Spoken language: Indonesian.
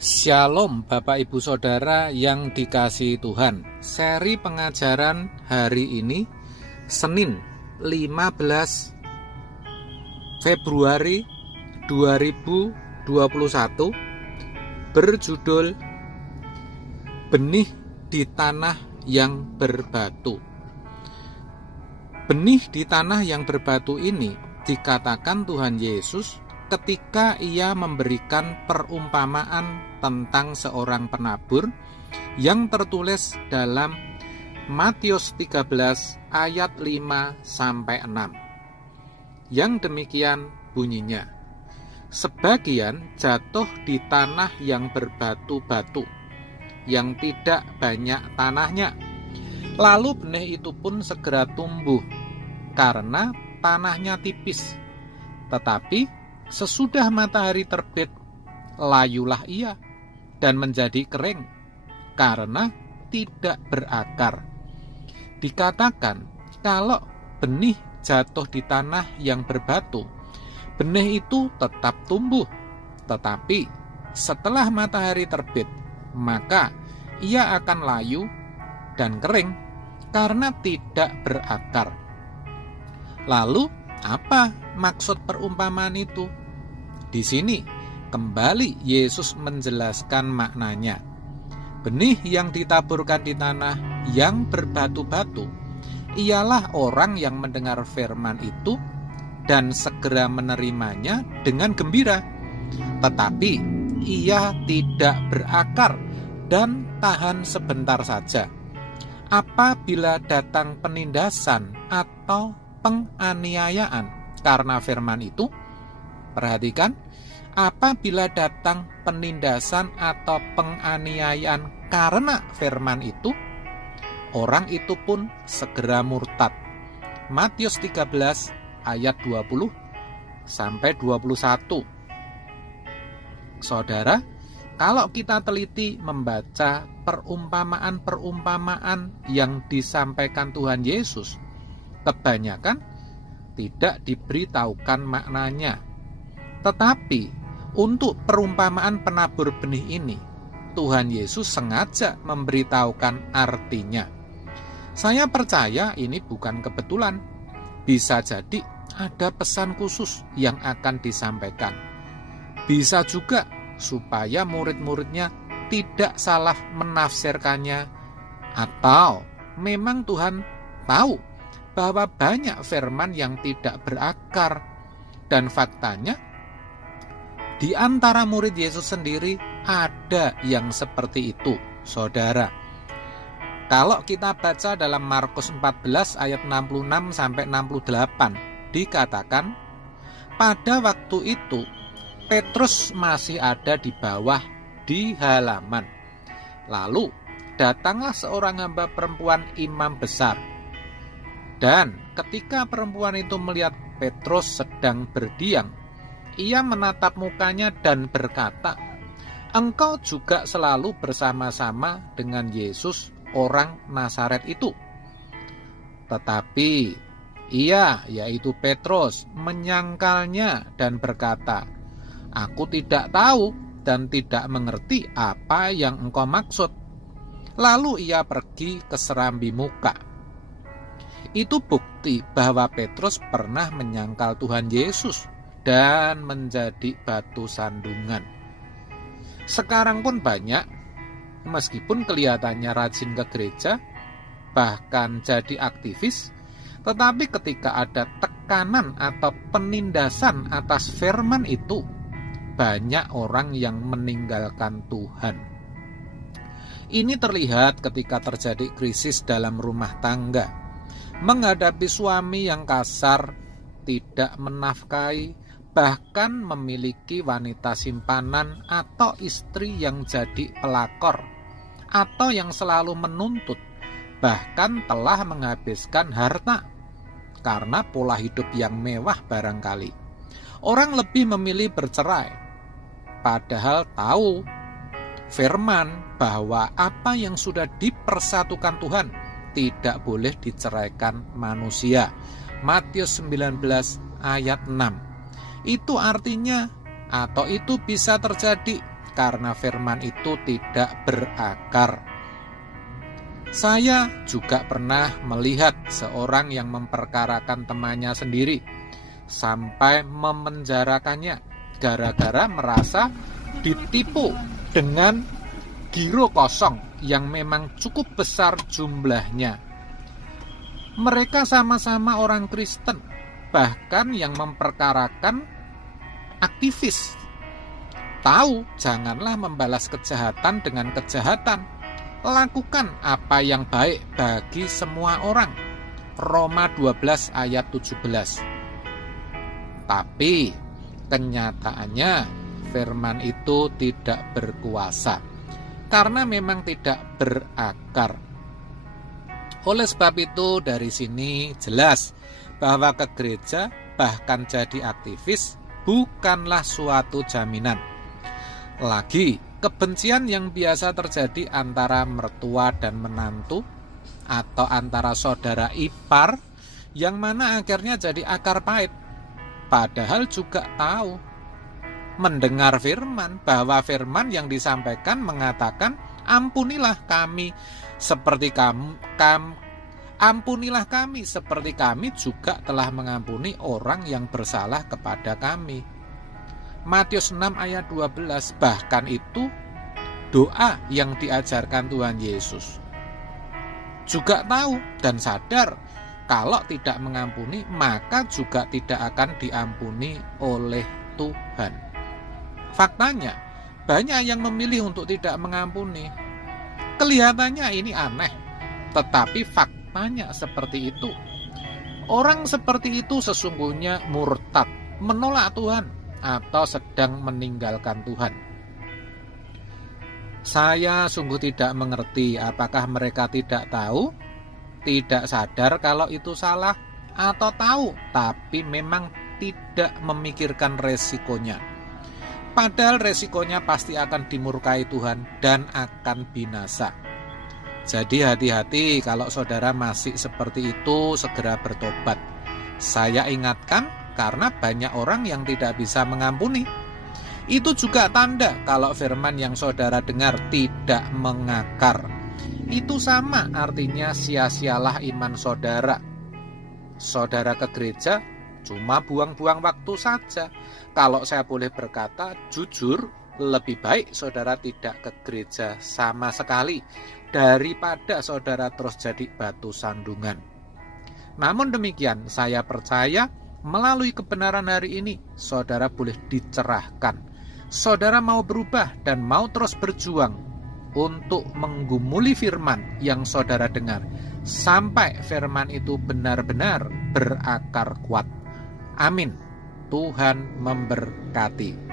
Shalom Bapak Ibu Saudara yang dikasihi Tuhan. Seri pengajaran hari ini Senin 15 Februari 2021 berjudul Benih di Tanah yang Berbatu. Benih di tanah yang berbatu ini dikatakan Tuhan Yesus ketika ia memberikan perumpamaan tentang seorang penabur yang tertulis dalam Matius 13 ayat 5-6. Yang demikian bunyinya, sebagian jatuh di tanah yang berbatu-batu, yang tidak banyak tanahnya. Lalu benih itu pun segera tumbuh, karena tanahnya tipis. Tetapi sesudah matahari terbit, layulah ia dan menjadi kering, karena tidak berakar. Dikatakan, kalau benih jatuh di tanah yang berbatu, benih itu tetap tumbuh, tetapi setelah matahari terbit, maka ia akan layu dan kering, karena tidak berakar. Lalu, apa maksud perumpamaan itu? Di sini kembali Yesus menjelaskan maknanya. Benih yang ditaburkan di tanah yang berbatu-batu ialah orang yang mendengar firman itu dan segera menerimanya dengan gembira, tetapi ia tidak berakar dan tahan sebentar saja. Apabila datang penindasan atau penganiayaan karena firman itu, perhatikan, apabila datang penindasan atau penganiayaan karena firman itu, orang itu pun segera murtad. Matius 13 ayat 20-21. Saudara, kalau kita teliti membaca perumpamaan-perumpamaan yang disampaikan Tuhan Yesus, kebanyakan tidak diberitahukan maknanya. Tetapi untuk perumpamaan penabur benih ini, Tuhan Yesus sengaja memberitahukan artinya. Saya percaya ini bukan kebetulan. Bisa jadi ada pesan khusus yang akan disampaikan. Bisa juga supaya murid-muridnya tidak salah menafsirkannya, atau memang Tuhan tahu bahwa banyak firman yang tidak berakar, dan faktanya di antara murid Yesus sendiri ada yang seperti itu, saudara. Kalau kita baca dalam Markus 14 ayat 66-68, dikatakan, pada waktu itu Petrus masih ada di bawah di halaman. Lalu datanglah seorang hamba perempuan imam besar. Dan ketika perempuan itu melihat Petrus sedang berdiam, ia menatap mukanya dan berkata, "Engkau juga selalu bersama-sama dengan Yesus, orang Nazaret itu." Tetapi ia, yaitu Petrus, menyangkalnya dan berkata, "Aku tidak tahu dan tidak mengerti apa yang engkau maksud." Lalu ia pergi ke serambi muka. Itu bukti bahwa Petrus pernah menyangkal Tuhan Yesus dan menjadi batu sandungan. Sekarang pun banyak, meskipun kelihatannya rajin ke gereja, bahkan jadi aktivis, tetapi ketika ada tekanan atau penindasan atas firman itu, banyak orang yang meninggalkan Tuhan. Ini terlihat ketika terjadi krisis dalam rumah tangga. Menghadapi suami yang kasar, tidak menafkahi, bahkan memiliki wanita simpanan atau istri yang jadi pelakor, atau yang selalu menuntut, bahkan telah menghabiskan harta karena pola hidup yang mewah barangkali. Orang lebih memilih bercerai, padahal tahu firman bahwa apa yang sudah dipersatukan Tuhan tidak boleh diceraikan manusia. Matius 19 ayat 6. Itu artinya, atau itu bisa terjadi karena firman itu tidak berakar. Saya juga pernah melihat seorang yang memperkarakan temannya sendiri sampai memenjarakannya gara-gara merasa ditipu dengan giro kosong yang memang cukup besar jumlahnya. Mereka sama-sama orang Kristen, bahkan yang memperkarakan aktivis. Tahu, janganlah membalas kejahatan dengan kejahatan. Lakukan apa yang baik bagi semua orang. Roma 12 ayat 17. Tapi kenyataannya firman itu tidak berkuasa karena memang tidak berakar. Oleh sebab itu dari sini jelas bahwa ke gereja bahkan jadi aktivis bukanlah suatu jaminan. Lagi, kebencian yang biasa terjadi antara mertua dan menantu atau antara saudara ipar yang mana akhirnya jadi akar pahit. Padahal juga tahu mendengar firman bahwa firman yang disampaikan mengatakan ampunilah kami seperti ampunilah kami seperti kami juga telah mengampuni orang yang bersalah kepada kami. Matius 6 ayat 12, bahkan itu doa yang diajarkan Tuhan Yesus. Juga tahu dan sadar kalau tidak mengampuni maka juga tidak akan diampuni oleh Tuhan. Faktanya banyak yang memilih untuk tidak mengampuni. Kelihatannya ini aneh, tetapi faktanya seperti itu. Orang seperti itu sesungguhnya murtad, menolak Tuhan atau sedang meninggalkan Tuhan. Saya sungguh tidak mengerti apakah mereka tidak tahu, tidak sadar kalau itu salah, atau tahu tapi memang tidak memikirkan resikonya. Padahal resikonya pasti akan dimurkai Tuhan dan akan binasa. Jadi hati-hati kalau saudara masih seperti itu, segera bertobat. Saya ingatkan karena banyak orang yang tidak bisa mengampuni. Itu juga tanda kalau firman yang saudara dengar tidak mengakar. Itu sama artinya sia-sialah iman saudara. Saudara ke gereja cuma buang-buang waktu saja. Kalau saya boleh berkata jujur, lebih baik saudara tidak ke gereja sama sekali daripada saudara terus jadi batu sandungan. Namun demikian, saya percaya melalui kebenaran hari ini, saudara boleh dicerahkan. Saudara mau berubah dan mau terus berjuang untuk menggumuli firman yang saudara dengar, sampai firman itu benar-benar berakar kuat. Amin. Tuhan memberkati.